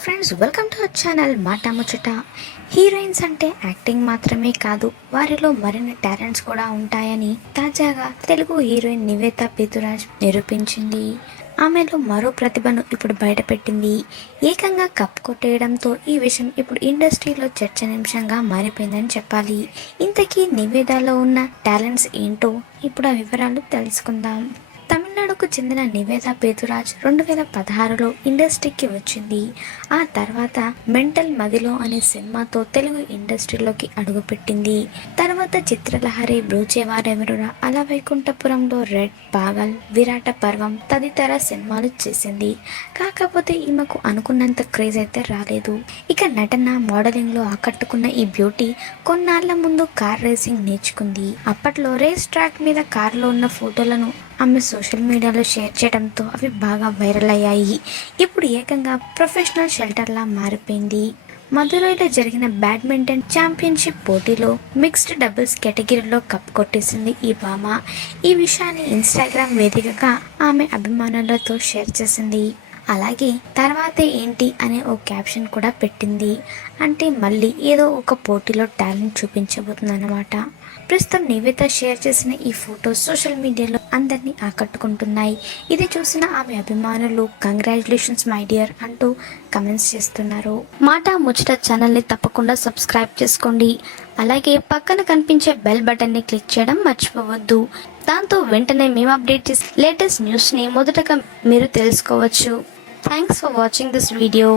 Friends, welcome to our channel మాట ముచ్చట. Heroines అంటే యాక్టింగ్ మాత్రమే కాదు, వారిలో మరిన్ని టాలెంట్స్ కూడా ఉంటాయని తాజాగా తెలుగు హీరోయిన్ నివేతా పేతురాజ్ నిరూపించింది. ఆమెలో మరో ప్రతిభను ఇప్పుడు బయటపెట్టింది. ఏకంగా కప్ కొట్టేయడంతో ఈ విషయం ఇప్పుడు ఇండస్ట్రీలో చర్చనీయాంశంగా మారిపోయిందని చెప్పాలి. ఇంతకీ నివేదాలో ఉన్న టాలెంట్స్ ఏంటో ఇప్పుడు ఆ వివరాలు తెలుసుకుందాం. తమిళనాడుకు చెందిన నివేదా పేతురాజ్ 2016లో ఇండస్ట్రీకి వచ్చింది. ఆ తర్వాత మెంటల్ మదిలో అనే సినిమాతో తెలుగు ఇండస్ట్రీలోకి అడుగుపెట్టింది. తర్వాత చిత్రలహరి, బ్రూచేవారెవరురా, అల వైకుంఠపురంలో, రెడ్, పాగల్, విరాట పర్వం తదితర సినిమాలు చేసింది. కాకపోతే ఈమెకు అనుకున్నంత క్రేజ్ అయితే రాలేదు. ఇక నటన, మోడలింగ్ లో ఆకట్టుకున్న ఈ బ్యూటీ కొన్నాళ్ల ముందు కార్ రేసింగ్ నేర్చుకుంది. అప్పట్లో రేస్ ట్రాక్ మీద కారులో ఉన్న ఫోటోలను ఆమె సోషల్ మీడియాలో షేర్ చేయడంతో అవి బాగా వైరల్ అయ్యాయి. ఇప్పుడు ఏకంగా ప్రొఫెషనల్ షెల్టర్లా మారిపోయింది. మదురైలో జరిగిన బ్యాడ్మింటన్ ఛాంపియన్షిప్ పోటీలో మిక్స్డ్ డబుల్స్ కేటగిరీలో కప్ కొట్టేసింది ఈ భామ. ఈ విషయాన్ని ఇన్స్టాగ్రామ్ వేదికగా ఆమె అభిమానులతో షేర్ చేసింది. అలాగే తర్వాతే ఏంటి అనే ఓ క్యాప్షన్ కూడా పెట్టింది. అంటే మళ్ళీ ఏదో ఒక పోటీలో టాలెంట్ చూపించబోతుందన్నమాట. ప్రస్తుతం నివేత షేర్ చేసిన ఈ ఫొటోస్ సోషల్ మీడియాలో అందరినీ ఆకట్టుకుంటున్నాయి. ఇది చూసిన ఆమె అభిమానులు కంగ్రాచులేషన్స్ మై డియర్ అంటూ కమెంట్స్ చేస్తున్నారు. మాట ముచ్చట ఛానల్ని తప్పకుండా సబ్స్క్రైబ్ చేసుకోండి. అలాగే పక్కన కనిపించే బెల్ బటన్ని క్లిక్ చేయడం మర్చిపోవద్దు. దాంతో వెంటనే మేము అప్డేట్ చేసే లేటెస్ట్ న్యూస్ని మొదటగా మీరు తెలుసుకోవచ్చు. Thanks for watching this video.